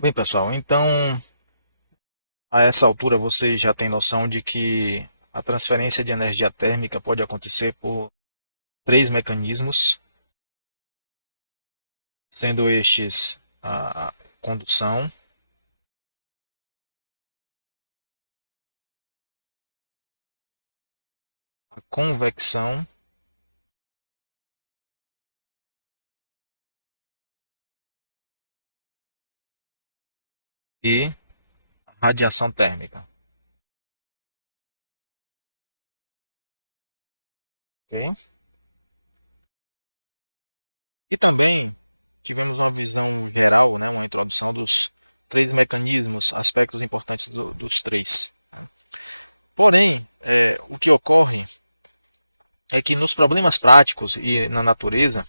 Bem, pessoal, então a essa altura vocês já têm noção de que a transferência de energia térmica pode acontecer por três mecanismos, sendo estes a condução, convecção e radiação térmica. Ok? Três mecanismos, aspectos importantes dos três. Porém, o que ocorre é que nos problemas práticos e na natureza,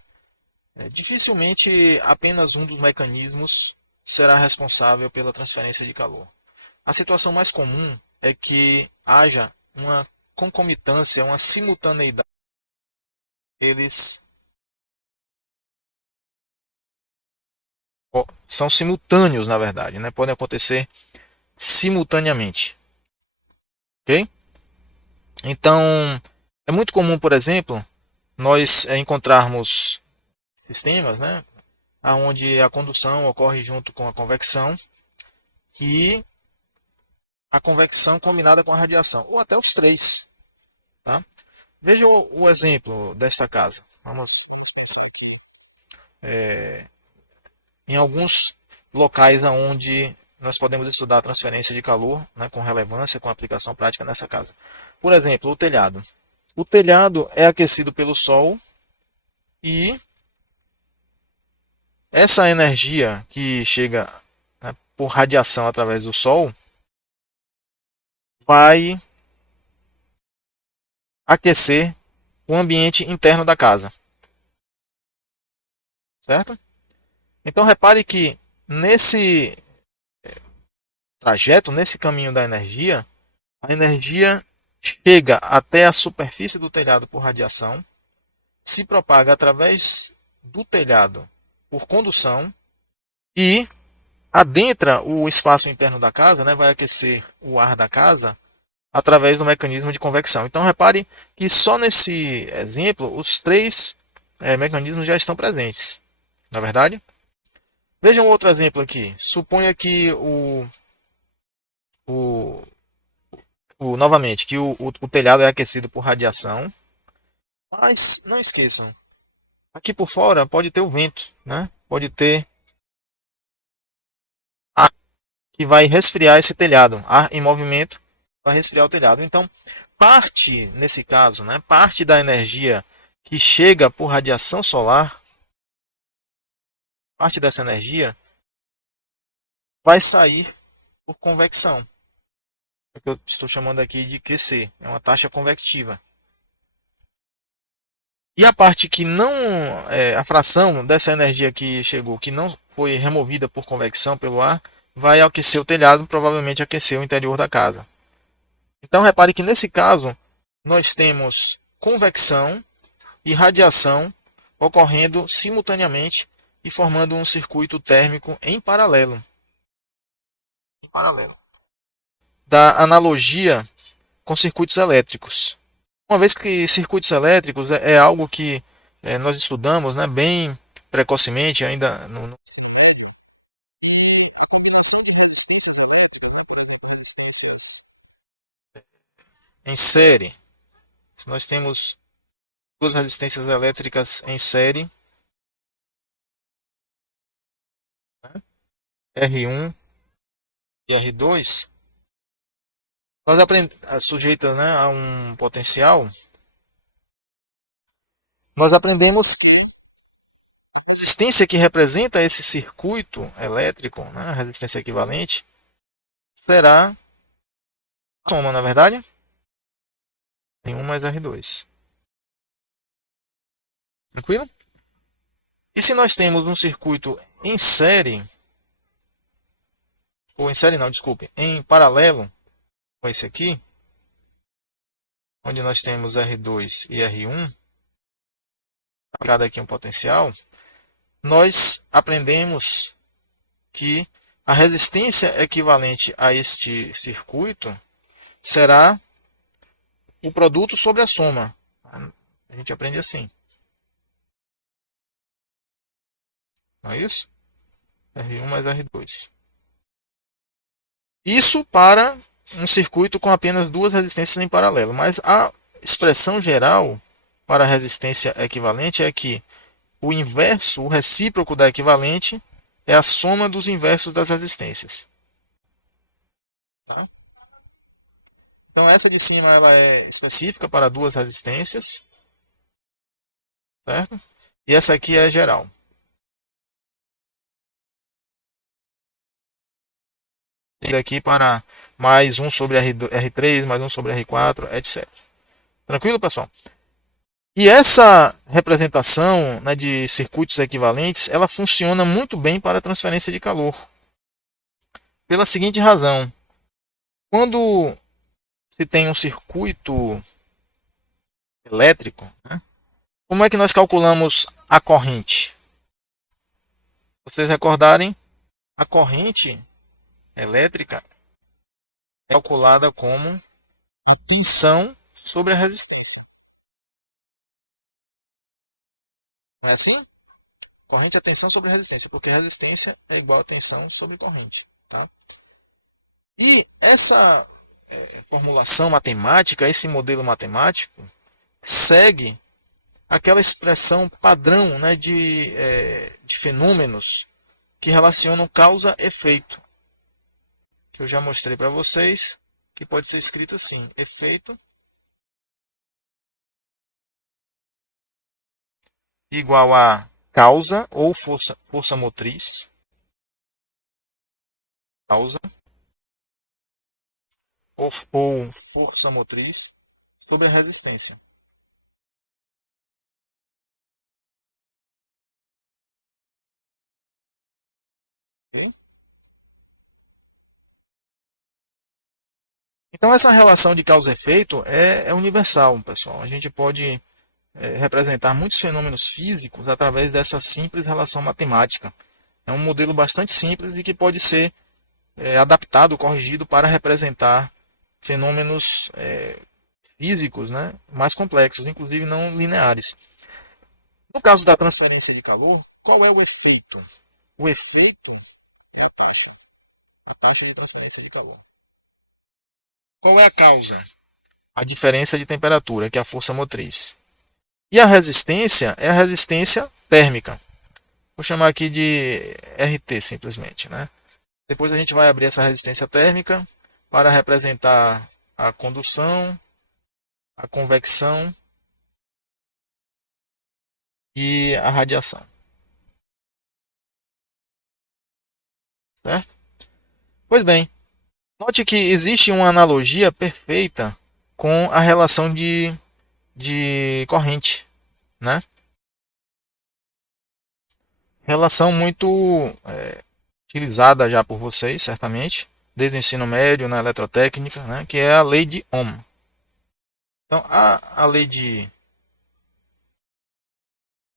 dificilmente apenas um dos mecanismos será responsável pela transferência de calor. A situação mais comum é que haja uma concomitância, uma simultaneidade. Eles são simultâneos, na verdade, né? Podem acontecer simultaneamente, ok? Então, é muito comum, por exemplo, nós encontrarmos sistemas, né, onde a condução ocorre junto com a convecção e a convecção combinada com a radiação, ou até os três, tá? Veja o exemplo desta casa. Vamos pensar aqui. Em alguns locais onde nós podemos estudar a transferência de calor, né, com relevância, com aplicação prática nessa casa. Por exemplo, o telhado. O telhado é aquecido pelo sol e essa energia que chega, né, por radiação através do sol vai aquecer o ambiente interno da casa, certo? Então repare que nesse trajeto, nesse caminho da energia, a energia chega até a superfície do telhado por radiação, se propaga através do telhado por condução e adentra o espaço interno da casa, né, vai aquecer o ar da casa através do mecanismo de convecção. Então repare que só nesse exemplo os três mecanismos já estão presentes, na é verdade? Veja um outro exemplo aqui. Suponha que o, novamente que o telhado é aquecido por radiação, mas não esqueçam, aqui por fora pode ter o vento, né? Pode ter ar que vai resfriar esse telhado, ar em movimento vai resfriar o telhado. Então, parte nesse caso, né? Parte da energia que chega por radiação solar, parte dessa energia vai sair por convecção. É o que eu estou chamando aqui de QC, é uma taxa convectiva. E a parte que não, a fração dessa energia que chegou, que não foi removida por convecção pelo ar, vai aquecer o telhado, provavelmente aquecer o interior da casa. Então repare que nesse caso nós temos convecção e radiação ocorrendo simultaneamente e formando um circuito térmico em paralelo. Em paralelo. Da analogia com circuitos elétricos. Uma vez que circuitos elétricos é algo que nós estudamos, né, bem precocemente, ainda em série. Nós temos duas resistências elétricas em série, né, R1 e R2. Nós sujeita, né, a um potencial, nós aprendemos que a resistência que representa esse circuito elétrico, né, a resistência equivalente, será a soma, na é verdade? R1 mais R2. Tranquilo? E se nós temos um circuito em série, ou em série não, desculpe, em paralelo com esse aqui, onde nós temos R2 e R1, aplicado aqui um potencial, nós aprendemos que a resistência equivalente a este circuito será o produto sobre a soma. A gente aprende assim. Não é isso? R1 mais R2. Isso para um circuito com apenas duas resistências em paralelo. Mas a expressão geral para a resistência equivalente é que o inverso, o recíproco da equivalente, é a soma dos inversos das resistências. Tá? Então essa de cima ela é específica para duas resistências, certo? E essa aqui é geral. E aqui para mais 1 sobre R3, mais 1 sobre R4, etc. Tranquilo, pessoal? E essa representação, né, de circuitos equivalentes, ela funciona muito bem para a transferência de calor. Pela seguinte razão. Quando se tem um circuito elétrico, né, como é que nós calculamos a corrente? Se vocês recordarem, a corrente elétrica é calculada como a tensão sobre a resistência. Não é assim? Corrente é tensão sobre resistência, porque resistência é igual a tensão sobre corrente. Tá? E essa formulação matemática, esse modelo matemático, segue aquela expressão padrão, né, de fenômenos que relacionam causa-efeito, que eu já mostrei para vocês, que pode ser escrito assim: efeito igual a causa ou força motriz, causa ou força motriz sobre a resistência. Okay? Então essa relação de causa e efeito é universal, pessoal. A gente pode representar muitos fenômenos físicos através dessa simples relação matemática. É um modelo bastante simples e que pode ser adaptado, corrigido para representar fenômenos físicos, né, mais complexos, inclusive não lineares. No caso da transferência de calor, qual é o efeito? O efeito é a taxa de transferência de calor. Qual é a causa? A diferença de temperatura, que é a força motriz. E a resistência é a resistência térmica. Vou chamar aqui de RT simplesmente, né? Depois a gente vai abrir essa resistência térmica para representar a condução, a convecção e a radiação. Certo? Pois bem, note que existe uma analogia perfeita com a relação de corrente, né? Relação muito utilizada já por vocês, certamente, desde o ensino médio, na eletrotécnica, né? Que é a lei de Ohm. Então, a lei de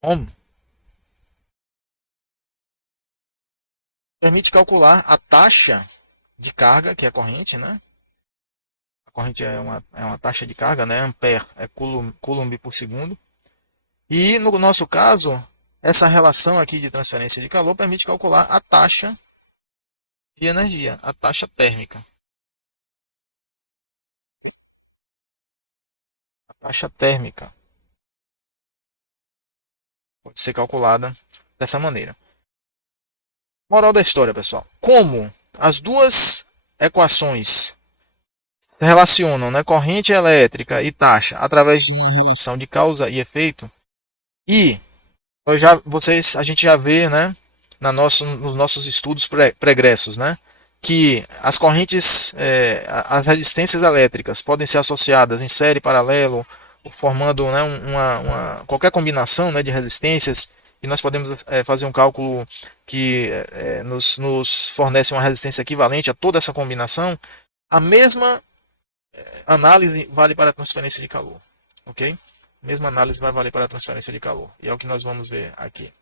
Ohm permite calcular a taxa de carga, que é a corrente, né? A corrente é uma taxa de carga, né? Ampere é coulomb por segundo. E no nosso caso, essa relação aqui de transferência de calor permite calcular a taxa de energia, a taxa térmica. A taxa térmica pode ser calculada dessa maneira. Moral da história, pessoal. Como as duas equações se relacionam, né, corrente elétrica e taxa através de uma relação de causa e efeito, e a gente já vê, né, nos nossos estudos pregressos, né, que as correntes, as resistências elétricas podem ser associadas em série paralelo, formando, né, qualquer combinação, né, de resistências, e nós podemos fazer um cálculo que nos fornece uma resistência equivalente a toda essa combinação. A mesma análise vale para a transferência de calor, ok? A mesma análise vai valer para a transferência de calor, e é o que nós vamos ver aqui.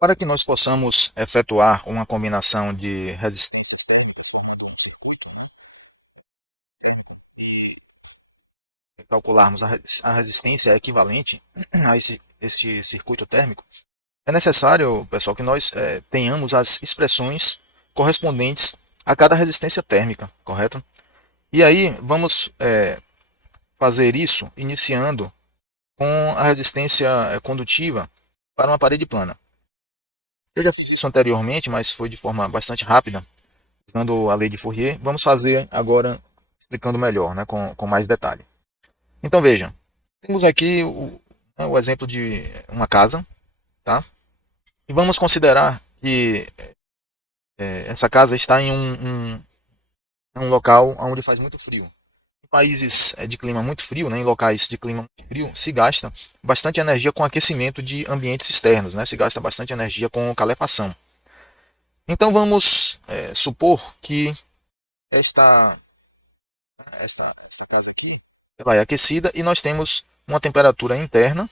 Para que nós possamos efetuar uma combinação de resistências térmicas formando um circuito, e calcularmos a resistência equivalente a esse circuito térmico, é necessário, pessoal, que nós tenhamos as expressões correspondentes a cada resistência térmica, correto? E aí vamos fazer isso iniciando com a resistência condutiva para uma parede plana. Eu já fiz isso anteriormente, mas foi de forma bastante rápida, usando a lei de Fourier. Vamos fazer agora explicando melhor, né, com mais detalhe. Então veja, temos aqui o exemplo de uma casa, tá? E vamos considerar que essa casa está em um local onde faz muito frio. Em países de clima muito frio, né, em locais de clima muito frio, se gasta bastante energia com aquecimento de ambientes externos, né? Se gasta bastante energia com calefação. Então vamos supor que esta, esta casa aqui ela é aquecida e nós temos uma temperatura interna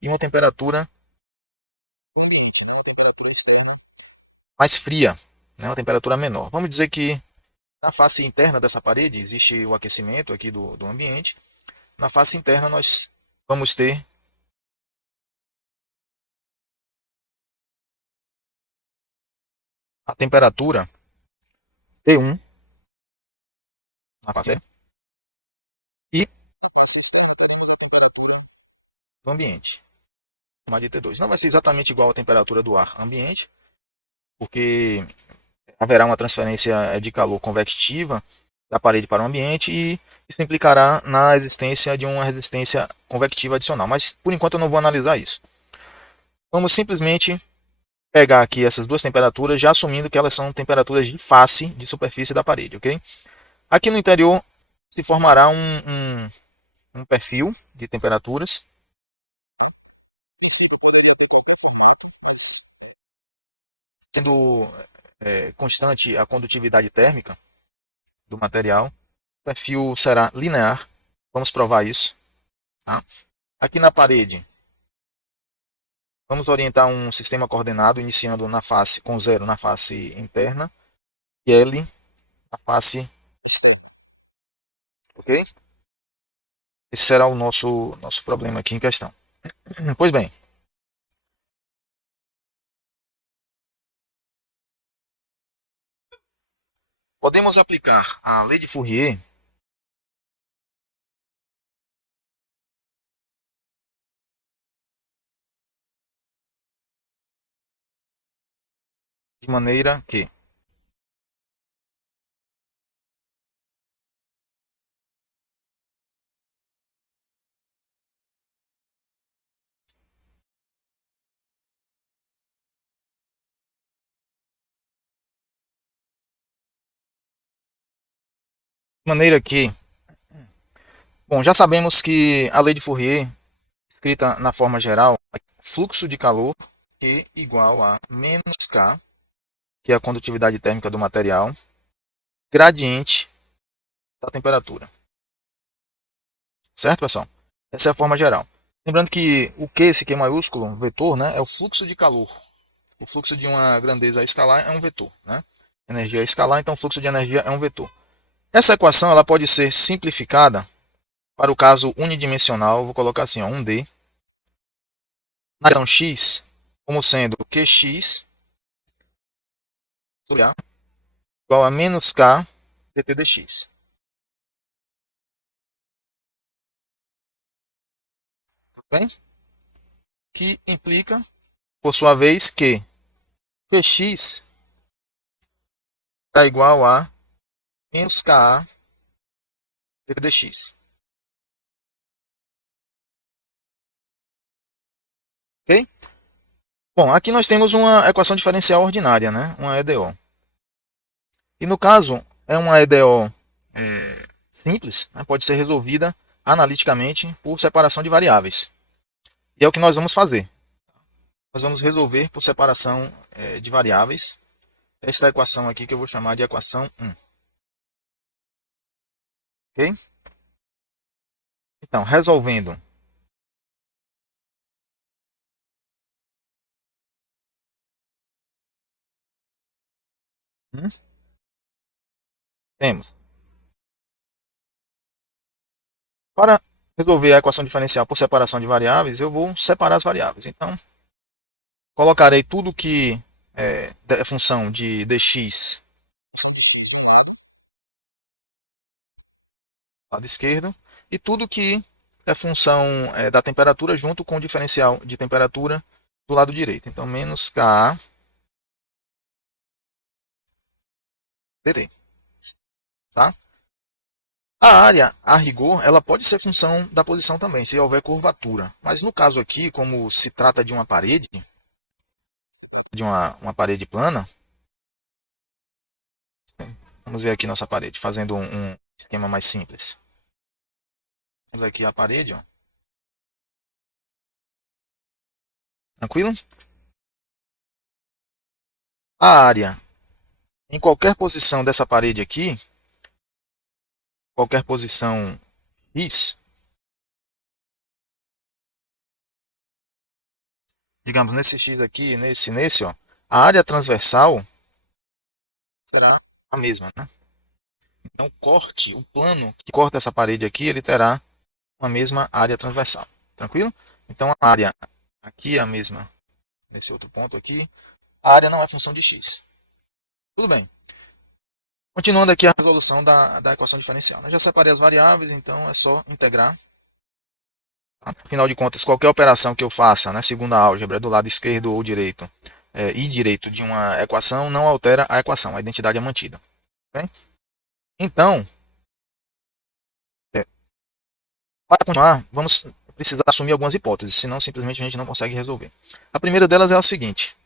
e uma temperatura do ambiente, né? Uma temperatura externa mais fria, né? Uma temperatura menor. Vamos dizer que na face interna dessa parede existe o aquecimento aqui do ambiente. Na face interna nós vamos ter a temperatura T1 na face e do ambiente, chamar de T2. Não vai ser exatamente igual à temperatura do ar ambiente, porque haverá uma transferência de calor convectiva da parede para o ambiente e isso implicará na existência de uma resistência convectiva adicional. Mas por enquanto eu não vou analisar isso. Vamos simplesmente pegar aqui essas duas temperaturas, já assumindo que elas são temperaturas de face de superfície da parede, ok? Aqui no interior se formará um perfil de temperaturas, sendo constante a condutividade térmica do material. O perfil será linear, vamos provar isso. Tá? Aqui na parede, vamos orientar um sistema coordenado, iniciando na face com 0 na face interna e L na face externa, ok? Esse será o nosso problema aqui em questão. Pois bem, podemos aplicar a lei de Fourier de maneira que, bom, já sabemos que a lei de Fourier, escrita na forma geral, fluxo de calor Q igual a menos K, que é a condutividade térmica do material, gradiente da temperatura. Certo, pessoal? Essa é a forma geral. Lembrando que o Q, esse Q maiúsculo, vetor, né, é o fluxo de calor. O fluxo de uma grandeza escalar é um vetor. Né? Energia é escalar, então o fluxo de energia é um vetor. Essa equação ela pode ser simplificada para o caso unidimensional. Vou colocar assim, ó, 1D, na direção x, como sendo Qx sobre A igual a menos K dt dx. Bem? Que implica, por sua vez, que Qx é igual a menos Ka dt dx. Ok? Bom, aqui nós temos uma equação diferencial ordinária, né? Uma EDO. E no caso, é uma EDO simples, né? Pode ser resolvida analiticamente por separação de variáveis. E é o que nós vamos fazer. Nós vamos resolver por separação de variáveis esta equação aqui que eu vou chamar de equação 1. Ok? Então, resolvendo Hum? Temos. Para resolver a equação diferencial por separação de variáveis, eu vou separar as variáveis. Então, colocarei tudo que é função de dx lado esquerdo e tudo que é função da temperatura junto com o diferencial de temperatura do lado direito. Então, menos K dt. Tá? A área, a rigor, ela pode ser função da posição também, se houver curvatura. Mas no caso aqui, como se trata de uma parede, de uma parede plana, vamos ver aqui nossa parede, fazendo um esquema mais simples. Temos aqui a parede, ó. Tranquilo? A área, em qualquer posição dessa parede aqui, qualquer posição x, digamos nesse x aqui, nesse, ó, a área transversal será a mesma, né? Então, o plano que corta essa parede aqui, ele terá uma mesma área transversal. Tranquilo? Então, a área aqui é a mesma nesse outro ponto aqui. A área não é função de x. Tudo bem. Continuando aqui a resolução da equação diferencial. Eu já separei as variáveis, então é só integrar. Tá? Afinal de contas, qualquer operação que eu faça na segunda álgebra do lado esquerdo ou direito e direito de uma equação não altera a equação, a identidade é mantida. Okay? Então, é, para continuar, vamos precisar assumir algumas hipóteses, senão simplesmente a gente não consegue resolver. A primeira delas é a seguinte: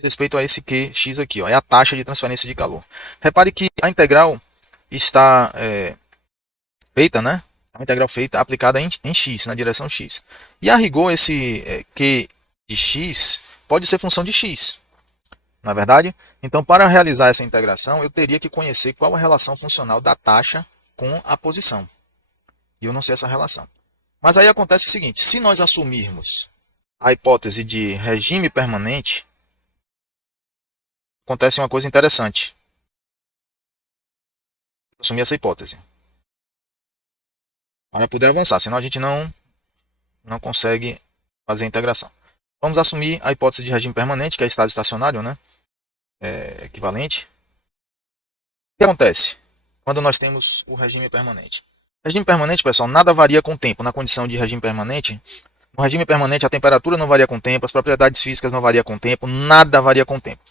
respeito a esse QX aqui, ó, é a taxa de transferência de calor. Repare que a integral está feita, né? É uma integral feita, aplicada em x, na direção x. E a rigor, esse Q de x pode ser função de x, na verdade? Então, para realizar essa integração, eu teria que conhecer qual a relação funcional da taxa com a posição. E eu não sei essa relação. Mas aí acontece o seguinte: se nós assumirmos a hipótese de regime permanente, acontece uma coisa interessante. Assumir essa hipótese para poder avançar, senão a gente não consegue fazer a integração. Vamos assumir a hipótese de regime permanente, que é estado estacionário, né? Equivalente. O que acontece quando nós temos o regime permanente? Regime permanente, pessoal, nada varia com o tempo. Na condição de regime permanente, no regime permanente a temperatura não varia com o tempo, as propriedades físicas não variam com o tempo, nada varia com o tempo.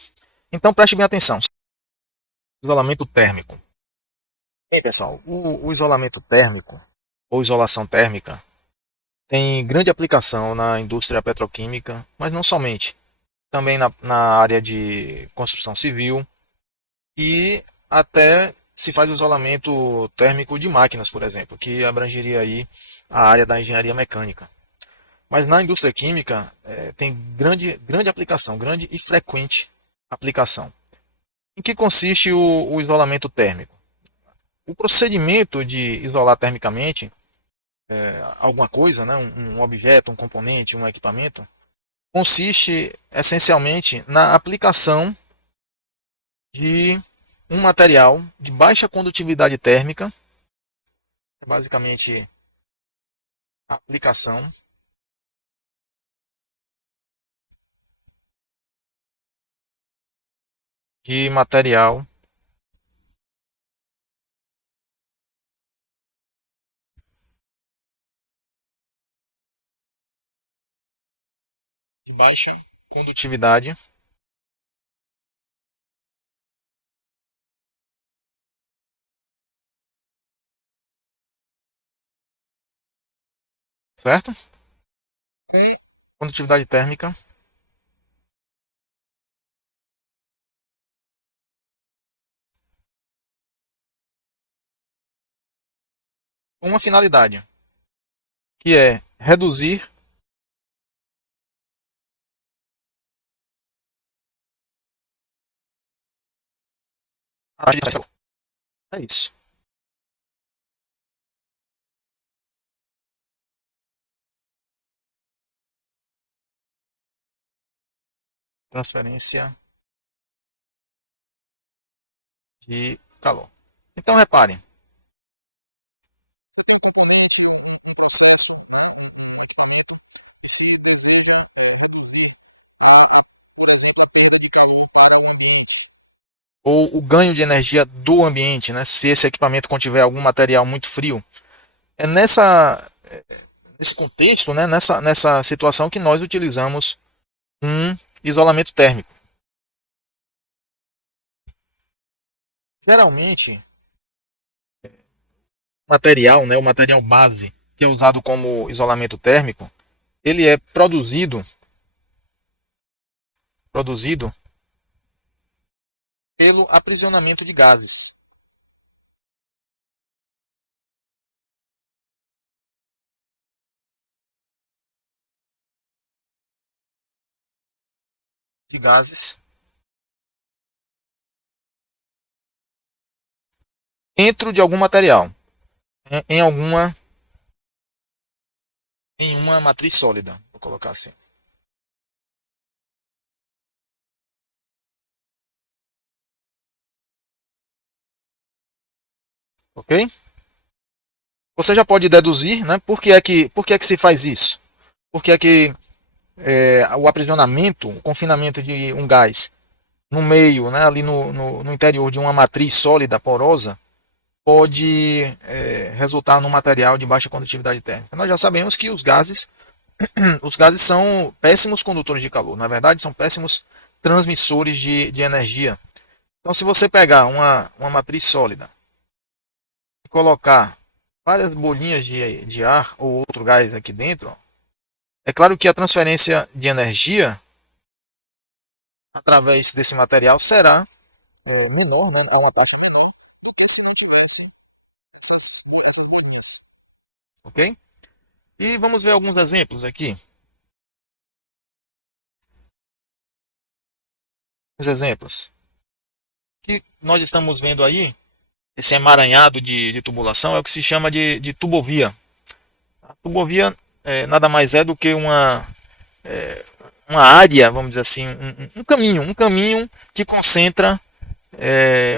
Então preste bem atenção. Isolamento térmico. E pessoal, o isolamento térmico ou isolação térmica tem grande aplicação na indústria petroquímica, mas não somente. Também na área de construção civil e até se faz o isolamento térmico de máquinas, por exemplo, que abrangeria aí a área da engenharia mecânica. Mas na indústria química tem grande aplicação, grande e frequente aplicação. Em que consiste o isolamento térmico? O procedimento de isolar termicamente alguma coisa, né, um objeto, um componente, um equipamento, consiste essencialmente na aplicação de um material de baixa condutividade térmica, basicamente a aplicação de material de baixa condutividade, certo? Ok. Condutividade térmica com uma finalidade, que é reduzir a agitação. É isso. Transferência de calor. Então reparem, ou o ganho de energia do ambiente, né? Se esse equipamento contiver algum material muito frio, é nesse contexto, né? Nessa situação que nós utilizamos um isolamento térmico. Geralmente, material, né? O material base que é usado como isolamento térmico, ele é produzido pelo aprisionamento de gases dentro de algum material, em alguma em uma matriz sólida, vou colocar assim, ok? Você já pode deduzir, né? Por que é que se faz isso? Por que é que o aprisionamento, o confinamento de um gás no meio, né, ali no interior de uma matriz sólida, porosa, pode resultar num material de baixa condutividade térmica? Nós já sabemos que os gases são péssimos condutores de calor. Na verdade, são péssimos transmissores de energia. Então, se você pegar uma matriz sólida e colocar várias bolinhas de ar ou outro gás aqui dentro, é claro que a transferência de energia através desse material será menor, né? A uma taxa menor, ok? E vamos ver alguns exemplos aqui. Os exemplos que nós estamos vendo aí, esse emaranhado de tubulação, é o que se chama de tubovia. A tubovia nada mais é do que uma área, vamos dizer assim, um caminho que concentra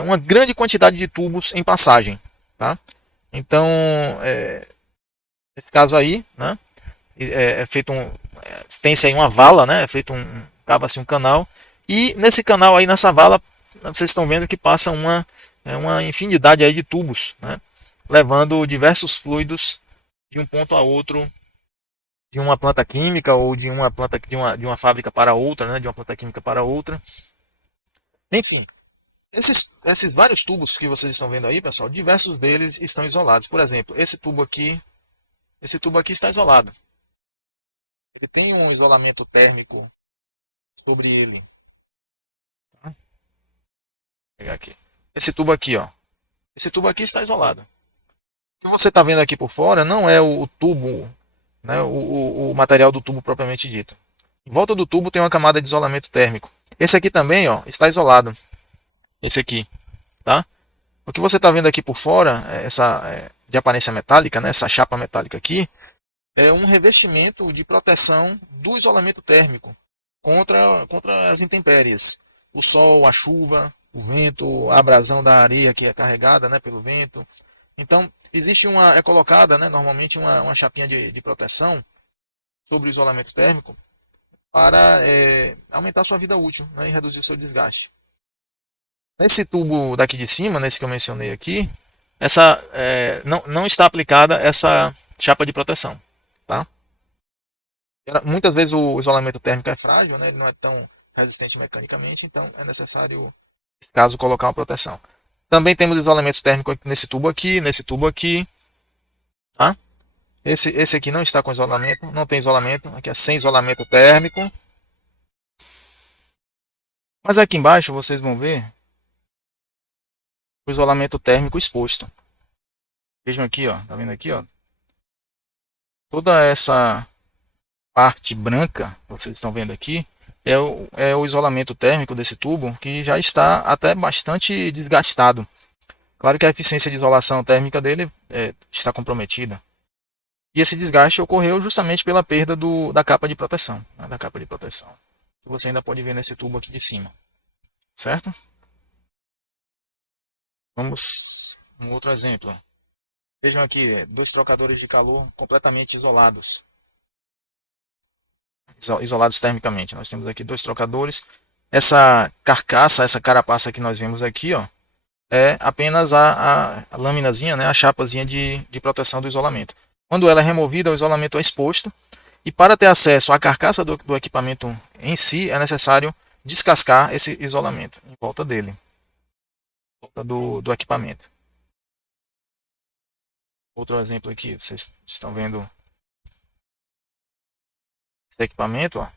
uma grande quantidade de tubos em passagem. Tá? Então, nesse caso aí, né, é feito tem-se aí uma vala, né, é feito cava-se um canal, e nesse canal aí, nessa vala, vocês estão vendo que passa uma infinidade aí de tubos, né, levando diversos fluidos de um ponto a outro de uma planta química ou de uma fábrica para outra, né, de uma planta química para outra. Enfim, esses vários tubos que vocês estão vendo aí, pessoal, diversos deles estão isolados. Por exemplo, esse tubo aqui está isolado. Ele tem um isolamento térmico sobre ele. Tá? Vou pegar aqui. Esse tubo aqui, ó. Esse tubo aqui está isolado. O que você está vendo aqui por fora não é o tubo, né, o material do tubo propriamente dito. Em volta do tubo tem uma camada de isolamento térmico. Esse aqui também, ó, está isolado. Esse aqui, tá? O que você está vendo aqui por fora, de aparência metálica, né, essa chapa metálica aqui, é um revestimento de proteção do isolamento térmico contra as intempéries. O sol, a chuva, o vento, a abrasão da areia que é carregada, né, pelo vento. Então, é colocada, né, normalmente uma chapinha de proteção sobre o isolamento térmico para aumentar sua vida útil, né, e reduzir o seu desgaste. Nesse tubo daqui de cima, nesse que eu mencionei aqui, não está aplicada essa chapa de proteção. Tá? Muitas vezes o isolamento térmico é frágil, né? Ele não é tão resistente mecanicamente, então é necessário, nesse caso, colocar uma proteção. Também temos isolamento térmico nesse tubo aqui, tá? Esse aqui não está com isolamento, não tem isolamento, aqui é sem isolamento térmico. Mas aqui embaixo vocês vão ver o isolamento térmico exposto. Vejam aqui, ó, tá vendo aqui, ó? Toda essa parte branca, vocês estão vendo aqui, é o isolamento térmico desse tubo, que já está até bastante desgastado. Claro que a eficiência de isolação térmica dele está comprometida. E esse desgaste ocorreu justamente pela perda da capa de proteção, né, da capa de proteção, que você ainda pode ver nesse tubo aqui de cima, certo? Vamos um outro exemplo. Vejam aqui, dois trocadores de calor completamente isolados. Isolados termicamente. Nós temos aqui dois trocadores. Essa carcaça, essa carapaça que nós vemos aqui, ó, é apenas a laminazinha, né, a chapazinha de proteção do isolamento. Quando ela é removida, o isolamento é exposto. E para ter acesso à carcaça do equipamento em si, é necessário descascar esse isolamento em volta dele, em volta do equipamento. Outro exemplo aqui, vocês estão vendo esse equipamento, ó.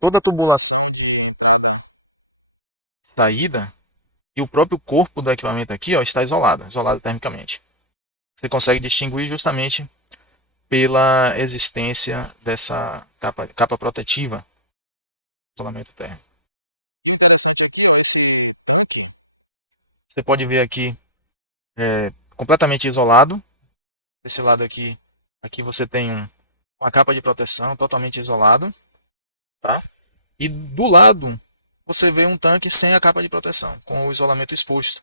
Toda a tubulação de saída e o próprio corpo do equipamento aqui, ó, está isolado termicamente. Você consegue distinguir justamente pela existência dessa capa protetiva, isolamento térmico. Você pode ver aqui completamente isolado. Desse lado aqui você tem uma capa de proteção totalmente isolado, tá? E do lado você vê um tanque sem a capa de proteção, com o isolamento exposto.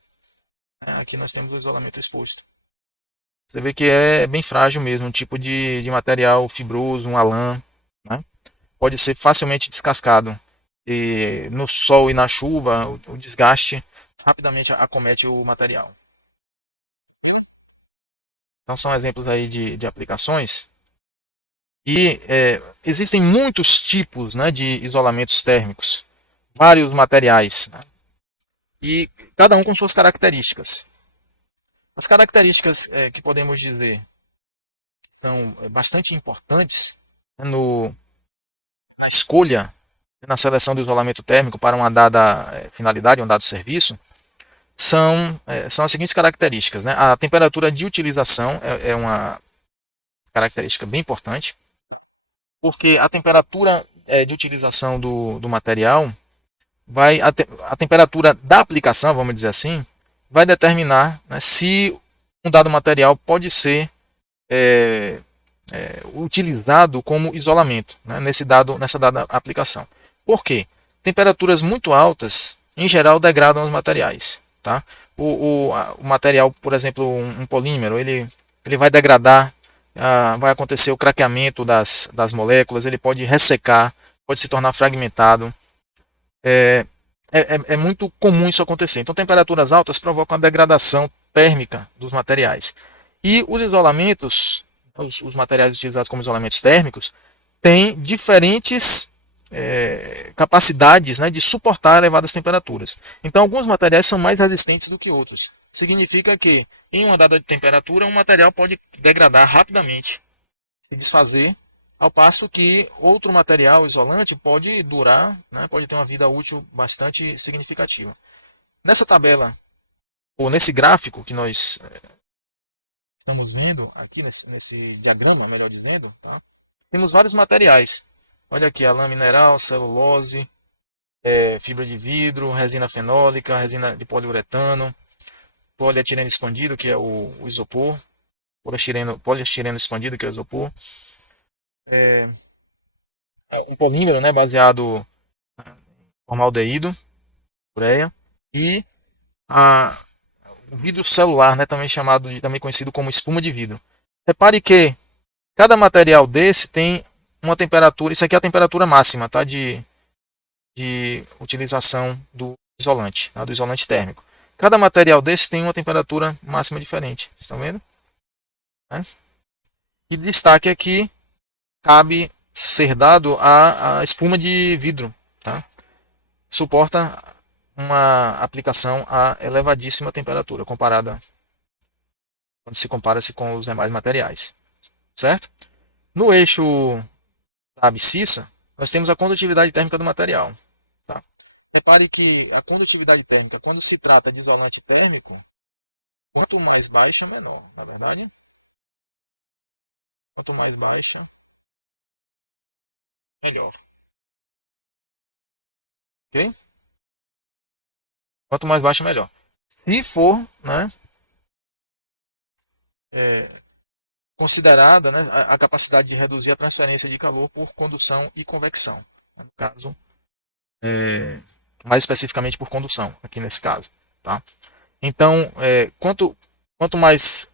Aqui nós temos o isolamento exposto. Você vê que é bem frágil mesmo, um tipo de material fibroso, um alã, né? Pode ser facilmente descascado. E no sol e na chuva, o desgaste rapidamente acomete o material. Então são exemplos aí de aplicações. E existem muitos tipos, né, de isolamentos térmicos, vários materiais, né? E cada um com suas características. As características que podemos dizer que são bastante importantes, né, na escolha, na seleção do isolamento térmico para uma dada finalidade, um dado serviço, são as seguintes características, né? A temperatura de utilização é uma característica bem importante, porque a temperatura de utilização do material a temperatura da aplicação, vamos dizer assim, vai determinar, né, se um dado material pode ser utilizado como isolamento, né, nessa dada aplicação. Por quê? Temperaturas muito altas, em geral, degradam os materiais. Tá? O material, por exemplo, um polímero, ele vai degradar, vai acontecer o craqueamento das moléculas, ele pode ressecar, pode se tornar fragmentado. É muito comum isso acontecer. Então, temperaturas altas provocam a degradação térmica dos materiais. E os isolamentos, os materiais utilizados como isolamentos térmicos, têm diferentes capacidades, né, de suportar elevadas temperaturas. Então, alguns materiais são mais resistentes do que outros. Significa que, em uma dada temperatura, um material pode degradar rapidamente, se desfazer, ao passo que outro material isolante pode durar, né, pode ter uma vida útil bastante significativa. Nessa tabela, ou nesse gráfico que nós estamos vendo, aqui nesse diagrama, melhor dizendo, tá? Temos vários materiais. Olha aqui, a lã mineral, celulose, fibra de vidro, resina fenólica, resina de poliuretano, polietileno expandido, que é o isopor, poliestireno expandido, que é o isopor, um polímero, né, baseado em formaldeído, ureia, e o vidro celular, né, também conhecido como espuma de vidro. Repare que cada material desse tem uma temperatura, isso aqui é a temperatura máxima, tá, de utilização do isolante, tá, do isolante térmico. Cada material desse tem uma temperatura máxima diferente, vocês estão vendo? E destaque aqui, cabe ser dado a espuma de vidro, tá? Suporta uma aplicação a elevadíssima temperatura comparada quando se compara-se com os demais materiais, certo? No eixo da abscissa, nós temos a condutividade térmica do material, tá? Repare que a condutividade térmica, quando se trata de isolante térmico, quanto mais baixa, menor, na verdade. Quanto mais baixa, melhor. Ok? Quanto mais baixa, melhor. Se for, né, considerada, né, a capacidade de reduzir a transferência de calor por condução e convecção. No caso, mais especificamente por condução, aqui nesse caso. Tá? Então, quanto mais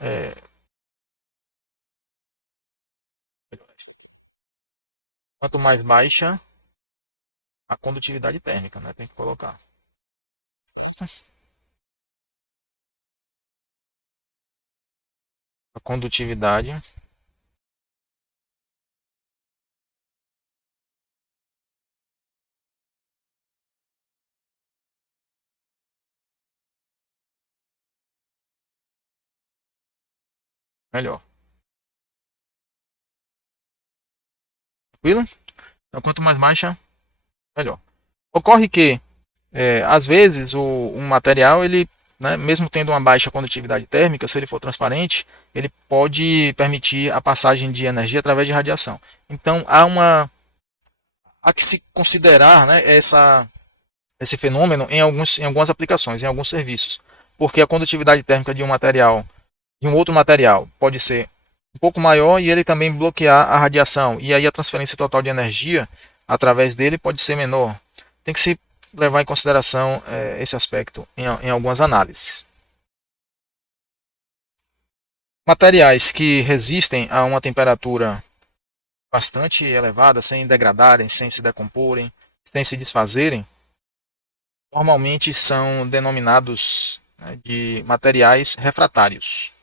quanto mais baixa a condutividade térmica, né? Tem que colocar a condutividade. Melhor. Tranquilo? Então, quanto mais baixa, melhor. Ocorre que, às vezes, um material, ele, né, mesmo tendo uma baixa condutividade térmica, se ele for transparente, ele pode permitir a passagem de energia através de radiação. Então, há que se considerar, né, esse fenômeno em algumas aplicações, em alguns serviços. Porque a condutividade térmica de um material, de um outro material, pode ser um pouco maior e ele também bloquear a radiação. E aí a transferência total de energia através dele pode ser menor. Tem que se levar em consideração esse aspecto em algumas análises. Materiais que resistem a uma temperatura bastante elevada, sem degradarem, sem se decomporem, sem se desfazerem, normalmente são denominados, né, de materiais refratários.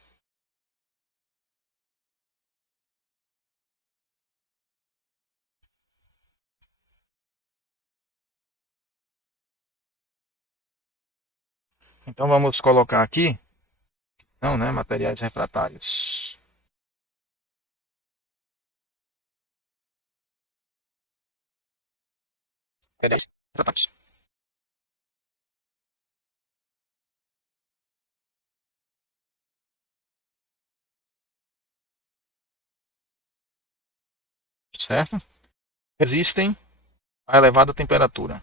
Então vamos colocar aqui, não, né, materiais refratários. Materiais refratários. Certo? Resistem a elevada temperatura.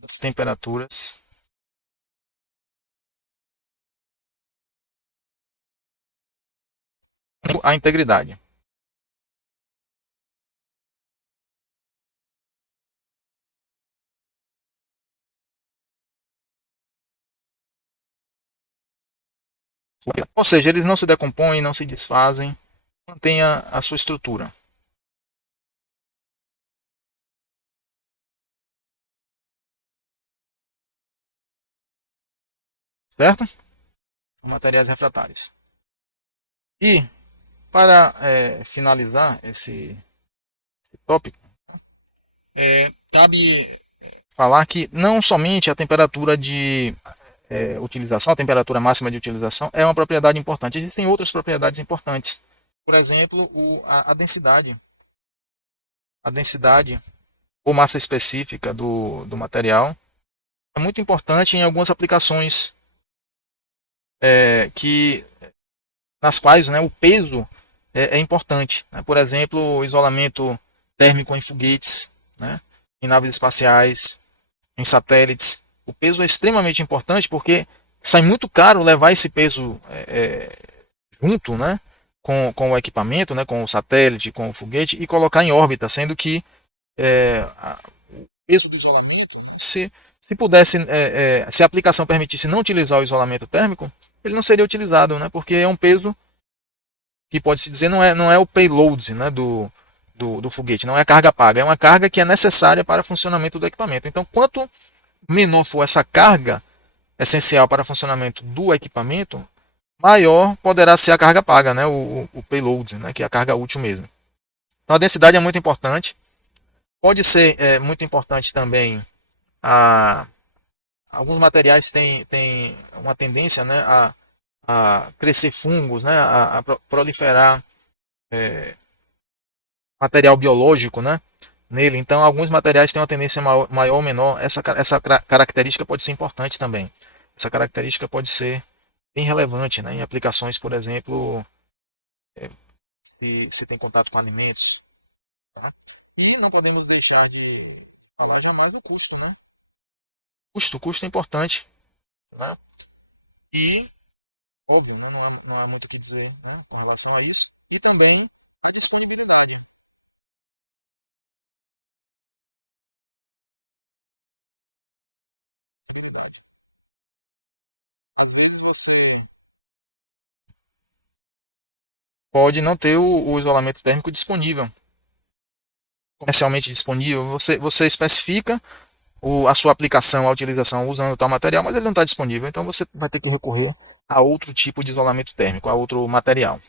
Das temperaturas, a integridade. Ou seja, eles não se decompõem, não se desfazem, mantém a sua estrutura. Certo? São materiais refratários. E, para finalizar esse tópico, cabe falar que não somente a temperatura de utilização, a temperatura máxima de utilização é uma propriedade importante. Existem outras propriedades importantes. Por exemplo, a densidade ou massa específica do material é muito importante em algumas aplicações que nas quais, né, o peso é importante. Né? Por exemplo, o isolamento térmico em foguetes, né, em naves espaciais, em satélites. O peso é extremamente importante porque sai muito caro levar esse peso junto, né, com o equipamento, né, com o satélite, com o foguete e colocar em órbita, sendo que o peso do isolamento, se pudesse, se a aplicação permitisse não utilizar o isolamento térmico, ele não seria utilizado, né, porque é um peso que pode se dizer não é o payload, né, do foguete, não é a carga paga, é uma carga que é necessária para o funcionamento do equipamento. Então, quanto menor for essa carga essencial para o funcionamento do equipamento, maior poderá ser a carga paga, né, o payload, né, que é a carga útil mesmo. Então, a densidade é muito importante. Pode ser muito importante também a alguns materiais têm uma tendência, né, a crescer fungos, né, a proliferar material biológico, né, nele. Então, alguns materiais têm uma tendência maior ou menor. Essa característica pode ser importante também. Essa característica pode ser bem relevante, né, em aplicações, por exemplo, se tem contato com alimentos. Tá? E não podemos deixar de falar jamais do custo, né? Custo é importante, né? E, óbvio, não há muito o que dizer, né, com relação a isso. E também Às vezes você pode não ter o isolamento térmico disponível, comercialmente disponível. Você especifica a sua aplicação, a utilização usando tal material, mas ele não está disponível. Então você vai ter que recorrer a outro tipo de isolamento térmico, a outro material.